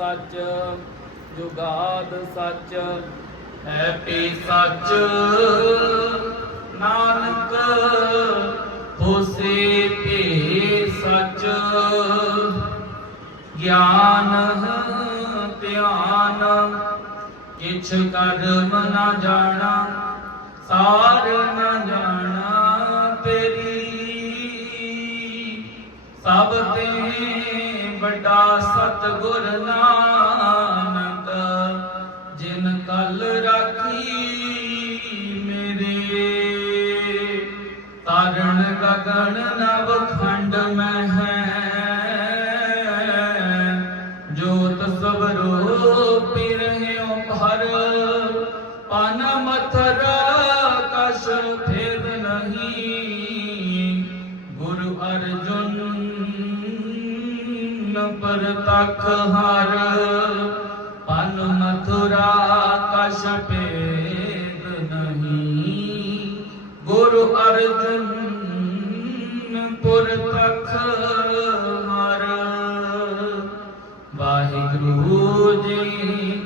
ਸੱਚ ਜੁਗਾਦ ਸੱਚ, ਹੈ ਪੀ ਸੱਚ। ਨਾਨਕ, ਹੋਸੇ ਪੀ ਸੱਚ। ਗਿਆਨ, ਧਿਆਨ, ਕਿਛ ਕਰਮ ਨਾ ਜਾਣਾ ਸਾਰ ਸਭ ਤੇ ਵੱਡਾ ਸਤਿਗੁਰ ਨਾਨਕ, ਜਿਨ ਕਲ ਰਾਖੀ ਮੇਰੇ। ਤਾਰਣ ਗਗਨ ਨਵ ਖੰਡ ਮੈਂ ਹੈ ਜੋਤ ਸਬਰੋ ਪਿਰਹਿਓ ਭਰ। ਪਨ ਮਥਰ ਕਛ ਭੇਦ ਨਹੀਂ, ਗੁਰੂ ਅਰਜੁਨ ਪ੍ਰਤਖ ਹਰ ਪਨ ਮਥੁਰਾ ਕਛ ਭੇਦ ਨਹੀਂ। ਗੁਰ ਅਰਜਨ ਪੁਰਤਖ ਹਰ। ਵਾਹਿਗੁਰੂ ਜੀ